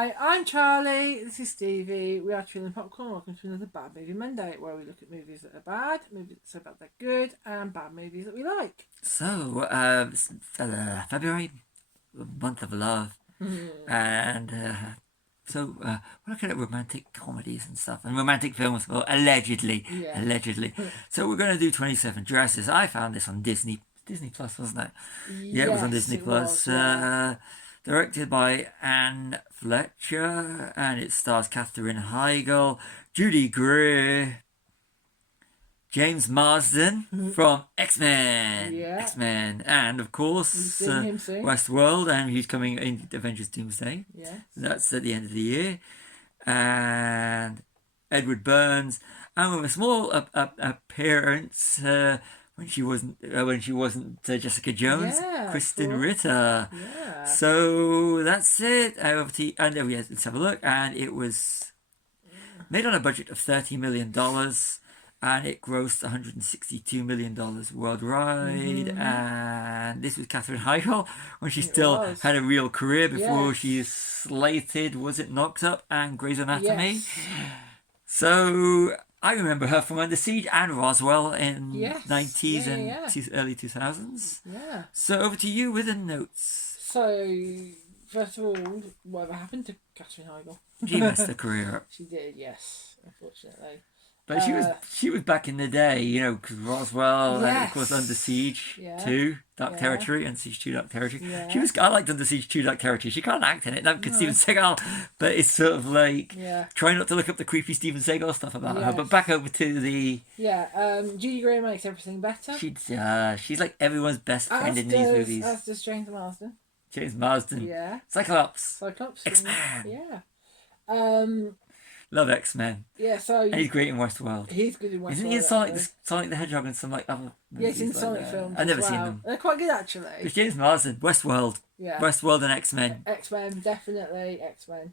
Hi, I'm Charlie. This is Stevie. We are Chilling Popcorn. Welcome to another Bad Movie Monday, where we look at movies that are bad, movies that are so bad they're good, and bad movies that we like. So, February, month of love, and we're looking at romantic comedies and stuff, and romantic films. Well, allegedly, Yeah. allegedly. So we're going to do 27 Dresses. I found this on Disney Plus, wasn't it? Yeah, it was on Yes, Disney it Plus. was, yeah. Directed by Anne Fletcher, and it stars Katherine Heigl, Judy Greer, James Marsden from X-Men, Yeah. X-Men, and of course You've seen him soon. Westworld, and he's coming in Avengers Doomsday. Yes. That's at the end of the year, and Edward Burns, and with a small appearance when she wasn't Jessica Jones, Yeah, Kristen cool. Ritter. Yeah. So that's it. Let's have a look, and it was made on a budget of $30 million. And it grossed $162 million worldwide. And this was Katherine Heigl when she still had a real career before she slated, was it Knocked Up and Grey's Anatomy? Yes. So I remember her from Under Siege and Roswell in Yes. 90s Yeah, and yeah. early 2000s. Yeah. So over to you with the notes. So, first of all, whatever happened to Katherine Heigl? She messed her career up. She did, yes, unfortunately. But she was back in the day, you know, because Roswell, and of course Under Siege 2, Dark Territory, and Siege 2, Dark Territory. Yeah. I liked Under Siege 2, Dark Territory. She can't act in it, neither could Steven Seagal, but it's sort of like trying not to look up the creepy Steven Seagal stuff about her. But back over to the Judy Greer makes everything better. She's like everyone's best friend in these movies. As does James Marsden. James Marsden. Yeah. Cyclops. X-Men. Yeah. Love X-Men. Yeah, so... And he's great in Westworld. He's good in Westworld. Isn't he in Sonic the Hedgehog and some like other movies? Yeah, he's in Sonic films. I've never seen them. They're quite good, actually. It's James Marsden. Westworld. Yeah. Westworld and X-Men. X-Men, definitely X-Men.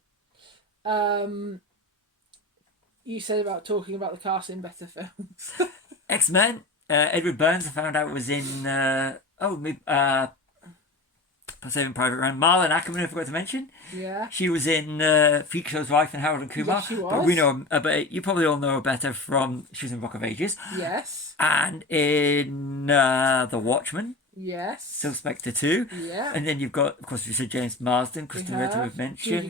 You said about talking about the cast in better films. X-Men. Edward Burns, I found out, was in... Saving Private Ryan. Marlon Ackerman, I forgot to mention. Yeah. She was in Freak Show's Wife and Harold and Kumar. Yes, she was. But we know, but you probably all know her better from... She was in Rock of Ages. Yes. And in The Watchmen. Yes. Suspector 2. Yeah. And then you've got, of course, you said James Marsden, Kristen Ritter we've mentioned.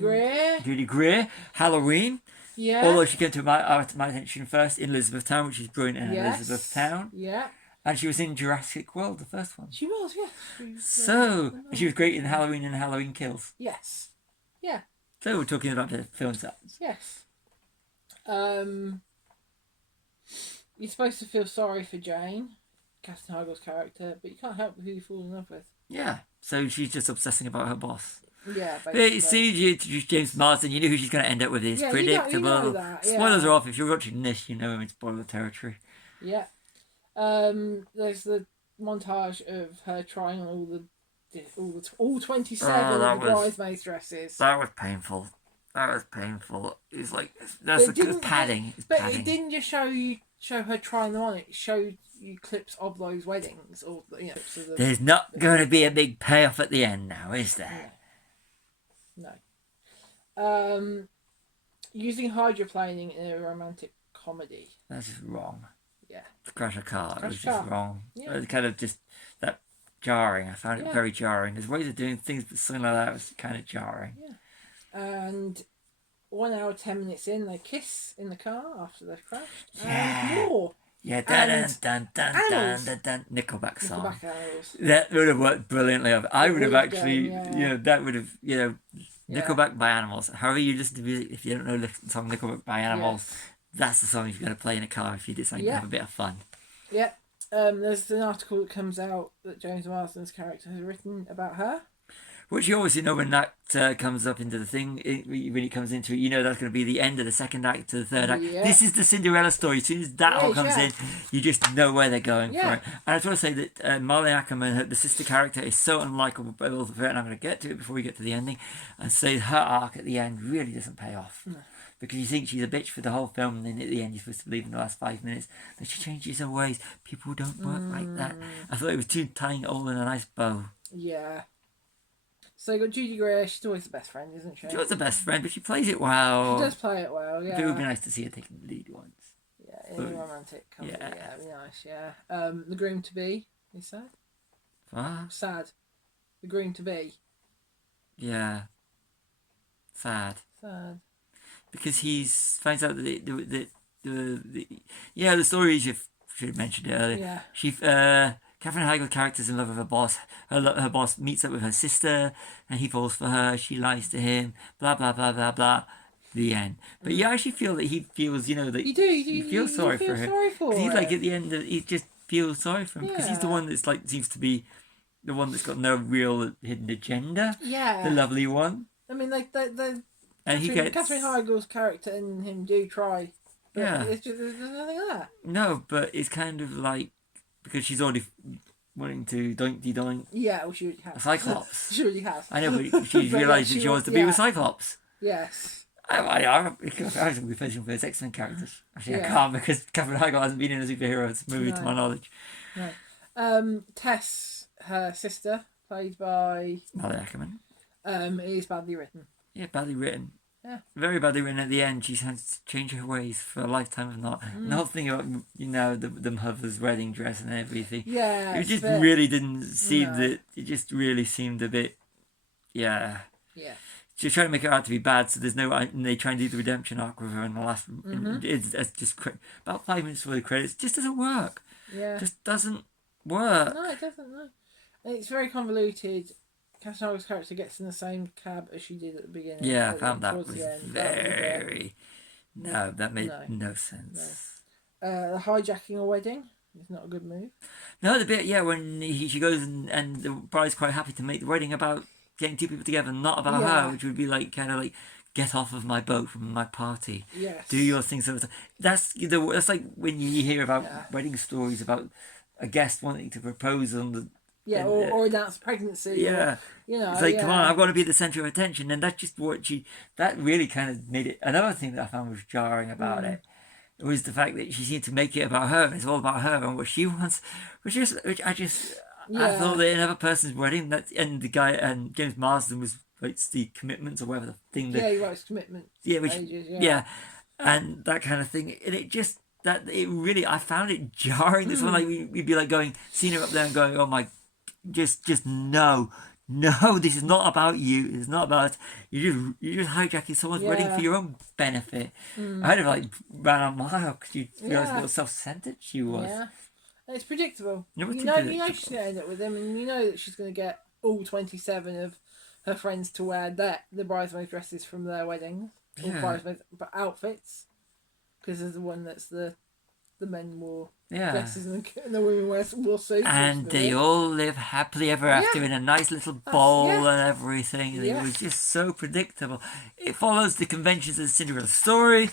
Judy Greer. Halloween. Yeah. Although she came to my attention first in Elizabethtown, which is brilliant in Elizabethtown. Yeah. And she was in Jurassic World, the first one. She was, yes. She was great in Halloween and Halloween Kills. Yes. Yeah. So we're talking about the films that... Yes. You're supposed to feel sorry for Jane, Katherine Heigl's character, but you can't help who you fall in love with. Yeah. So she's just obsessing about her boss. Yeah, basically. See, you introduced James Marsden, you know who she's going to end up with. It's predictable. You know that, Spoilers are off. If you're watching this, you know I'm in spoiler territory. Yeah. There's the montage of her trying on all 27 of the bridesmaids dresses. That was painful. It's like it's padding. It didn't just show her trying them on. It showed you clips of those weddings, or clips of There's not going to be a big payoff at the end now, is there? No. Using hydroplaning in a romantic comedy. That's just wrong. Yeah. To crash a car. It was just wrong. Yeah. It was kind of just that jarring. I found it very jarring. There's ways of doing things, but something like that was kind of jarring. Yeah. And 1 hour 10 minutes in, they kiss in the car after they've crashed. Yeah. And more. Yeah, dun Nickelback song. Nickelback Animals. That would have worked brilliantly. I would have actually, that would have, Nickelback by Animals. However you listen to music, if you don't know the song Nickelback by Animals, that's the song you're going to play in a car if you decide to have a bit of fun. Yeah. There's an article that comes out that James Marsden's character has written about her. Which you always know when that comes up into the thing, when it comes into it, that's going to be the end of the second act to the third act. Yeah. This is the Cinderella story. As soon as that all comes in, you just know where they're going for it. And I just want to say that Marlon Ackerman, the sister character, is so unlikable, and I'm going to get to it before we get to the ending, and say her arc at the end really doesn't pay off. No. Because you think she's a bitch for the whole film, and then at the end you're supposed to believe in the last 5 minutes that she changes her ways. People don't work like that. I thought it was too tying it all in a nice bow. Yeah. So you got Judy Greer. She's always the best friend, isn't she? She was the best friend, but she plays it well. She does play it well. Yeah. It would be nice to see her taking the lead once. Yeah, in a romantic comedy. Yeah. Yeah, it'd be nice. Yeah. The groom to be. Is sad. What? Sad. The groom to be. Yeah. Sad. Sad. Because he finds out that the story is, you should have mentioned it earlier. Yeah. Katherine Heigl's character's in love with her boss. Her boss meets up with her sister, and he falls for her. She lies to him. Blah blah blah blah blah. The end. But you actually feel that he feels, that you feel sorry for him. He's like at the end, he just feels sorry for him because he's the one that's like seems to be the one that's got no real hidden agenda. Yeah. The lovely one. I mean, like the And Katherine Heigl's character and him do try. But Yeah. it's just, there's nothing like that. No, but it's kind of like because she's already wanting to doink. Yeah, well, she already has. A Cyclops. She already has. I know, but she's But realised yeah, that she she wants to wa- be yeah. with Cyclops. Yes. I was going to be facing for his X-Men characters. Actually, I Yeah. can't because Katherine Heigl hasn't been in a superhero movie to No. my knowledge. No. Tess, her sister, played by Molly Ackerman. is badly written. Yeah, badly written. Yeah. Very badly written at the end. She's had to change her ways for a lifetime of not. And the whole thing about, the mother's wedding dress and everything. Yeah. It it's just a bit- really didn't seem No. that. It just really seemed a bit. Yeah. Yeah. She's trying to make it out to be bad, so there's no. And they try and do the redemption arc with her in the last. It's just about 5 minutes before the credits. It just doesn't work. Yeah. Just doesn't work. No, it doesn't. No. And it's very convoluted. Katherine Heigl's character gets in the same cab as she did at the beginning. Yeah, I found that towards was the end. very. No, that made No. no sense. The hijacking a wedding is not a good move. No, the bit, when she goes and the bride's quite happy to make the wedding about getting two people together, not about Yeah. her, which would be like kind of like get off of my boat from my party, Yes. do your thing. So that's that's like when you hear about Yeah. wedding stories about a guest wanting to propose on the. Yeah, and, or announce pregnancy. Yeah. Or, It's like, come on, yeah. I've got to be the centre of attention. And that's just what that really kind of made it. Another thing that I found was jarring about it was the fact that she seemed to make it about her. And it's all about her and what she wants, which I Yeah. thought that in another person's wedding, and the guy, and James Marsden was like the commitments or whatever the thing that. Yeah, he writes commitment. Yeah, which, Pages, yeah. And that kind of thing. And it just, it really, I found it jarring. This one, like, we'd be like seeing her up there and going, oh my, just no, this is not about you. It's not about you're just hijacking someone's wedding for your own benefit. I'd have like ran a mile because you realised how self-centered she was. Yeah, and it's predictable. It was You too know predictable. she's going to end up with him, and you know that she's going to get all 27 of her friends to wear the bridesmaid dresses from their weddings, or Yeah. bridesmaid outfits, because there's the one that's the men wore Yeah. dresses and the women wore suits. And they all live happily ever after in a nice little bowl and everything. And Yeah. it was just so predictable. It follows the conventions of the Cinderella story,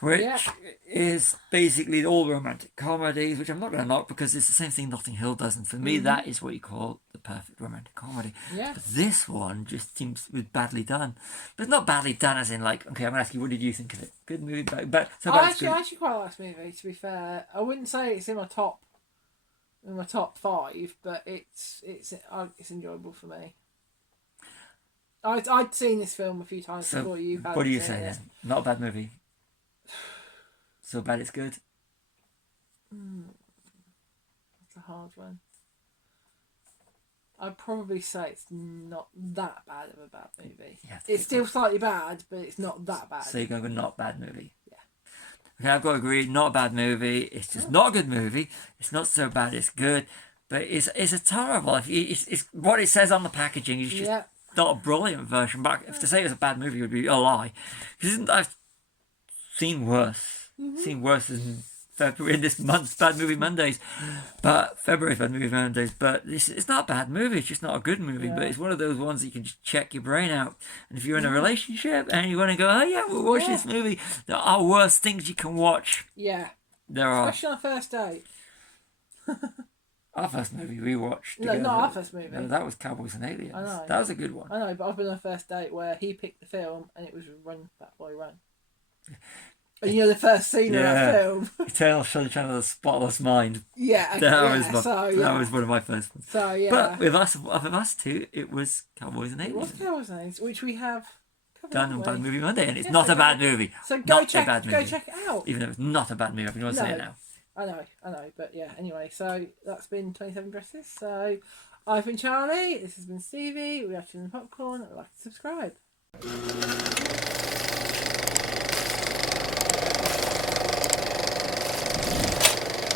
which is basically all romantic comedies, which I'm not going to knock because it's the same thing Notting Hill does. And for me, that is what you call the perfect romantic comedy. Yeah. But this one just seems was badly done. But it's not badly done as in like, okay, I'm going to ask you, what did you think of it? Good movie, but so I bad it's good. actually quite like this movie. To be fair, I wouldn't say it's in my top 5, but it's enjoyable for me. I'd seen this film a few times So, before you had. what do you seen say it. then? Not a bad movie. So bad it's good. That's a hard one. I'd probably say it's not that bad of a bad movie. Yeah, It's still slightly bad, but it's not that bad. So you're going with not bad movie. Yeah. Okay, I've got to agree. Not a bad movie. It's just not a good movie. It's not so bad. It's good, but it's a terrible. It's what it says on the packaging is just not a brilliant version. But if to say it's a bad movie would be a lie, because I've seen worse. Seen worse than February in this month's Bad Movie Mondays, but February's Bad Movie Mondays. But it's not a bad movie. It's just not a good movie. But it's one of those ones that you can just check your brain out. And if you're in a relationship and you want to go, oh yeah, we'll watch this movie. There are worse things you can watch. Yeah. There are. Especially on a first date. Our first movie we watched. No, together. not our first movie. No, that was Cowboys and Aliens. I know. That was a good one. I know, but I've been on a first date where he picked the film and it was Run Fat Boy Run. And you know the first scene of Yeah. that film. Eternal Sunshine of the Spotless Mind. Yeah, That was one of my first ones. So yeah, But with us two, it was Cowboys and it Aliens. was Cowboys and Aliens, which we have covered, Done haven't on we? Bad Movie Monday, and it's Yes, not so a bad movie. So go Not check, a bad movie. go check it out. Even though it's not a bad movie, I'm going to say it No. now. I know, but yeah. Anyway, so that's been 27 Dresses. So I've been Charlie. This has been Stevie. We're actually in the popcorn. Like to subscribe.